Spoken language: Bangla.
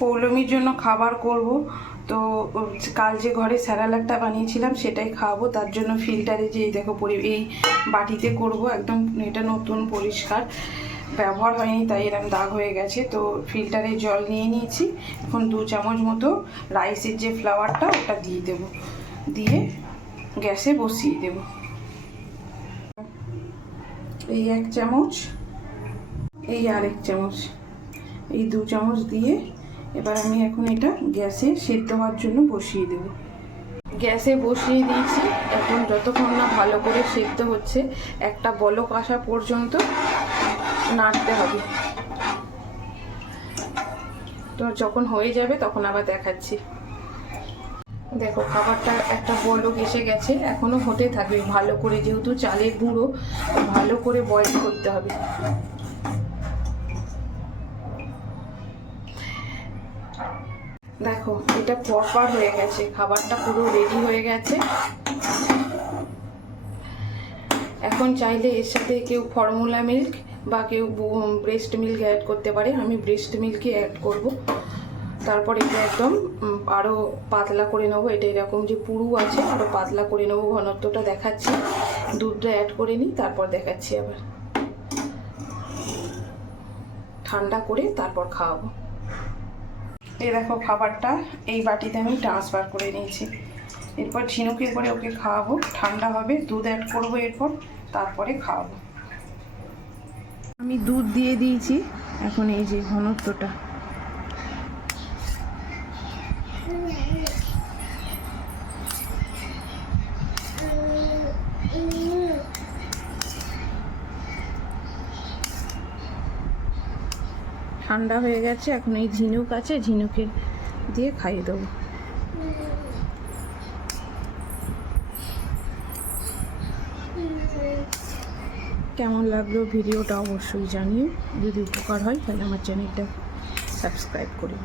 পৌলমীর জন্য খাবার করব। তো কাল যে ঘরে স্যারালাকটা বানিয়েছিলাম সেটাই খাওয়াবো তার জন্য ফিল্টারে যে এই দেখো এই বাটিতে করব। একদম এটা নতুন পরিষ্কার। ব্যবহার হয়নি, তাই এরকম দাগ হয়ে গেছে। তো ফিল্টারে জল নিয়ে নিয়েছি। এখন দু চামচ মতো রাইসের যে ফ্লাওয়ারটা, ওটা দিয়ে দেবো। দিয়ে গ্যাসে বসিয়ে দেবো। এই এক চামচ, এই আরেক চামচ। এই দু চামচ দিয়ে এবার আমি এখন এটা গ্যাসে সেদ্ধ হওয়ার জন্য বসিয়ে দেব। গ্যাসে বসিয়ে দিয়েছি। এখন যতক্ষণ না ভালো করে সেদ্ধ হচ্ছে, একটা বলক আসা পর্যন্ত নাড়তে হবে। তো যখন হয়ে যাবে তখন আবার দেখাচ্ছি। দেখো, খাবারটা একটা বলক এসে গেছে। এখনও হতে থাকবে। ভালো করে যেহেতু চালের গুঁড়ো, ভালো করে বয়েল করতে হবে। দেখো, এটা পরপর হয়ে গেছে, খাবারটা পুরো রেডি হয়ে গেছে। এখন চাইলে এর সাথে কেউ ফর্মুলা মিল্ক বা কেউ ব্রেস্ট মিল্ক অ্যাড করতে পারে। আমি ব্রেস্ট মিল্কই অ্যাড করব। তারপর এটা একদম আরও পাতলা করে নেব। এটা এরকম যে পুরু আছে, আরও পাতলা করে নেব, ঘনত্বটা দেখাচ্ছি। দুধটা অ্যাড করে নিই, তারপর দেখাচ্ছি আবার। ঠান্ডা করে তারপর খাওয়াবো। এই দেখো খাবারটা, এই বাটিতে আমি ট্রান্সফার করে নিয়েছি। এরপর ঝিনুকে করে ওকে খাওয়াবো, ঠান্ডা হবে, দুধ অ্যাড করব এরপর, তারপরে খাওয়াবো। আমি দুধ দিয়ে দিয়েছি, এখন এই যে ঘনত্বটা। ঠান্ডা হয়ে গেছে, এখন এই ঝিনুক আছে, ঝিনুকে দিয়ে খাইয়ে দেবো। কেমন লাগল ভিডিওটা অবশ্যই জানিও। যদি উপকার হয়, তাহলে আমার চ্যানেলটা সাবস্ক্রাইব করে